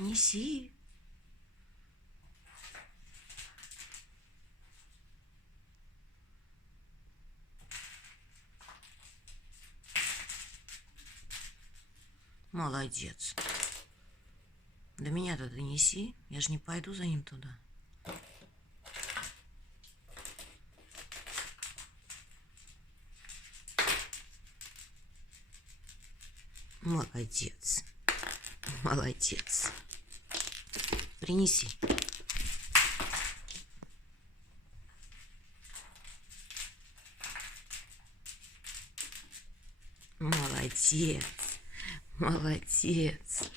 Принеси. Молодец. До меня-то донеси. Я же не пойду за ним туда. Молодец. Молодец. Принеси. Молодец. Молодец.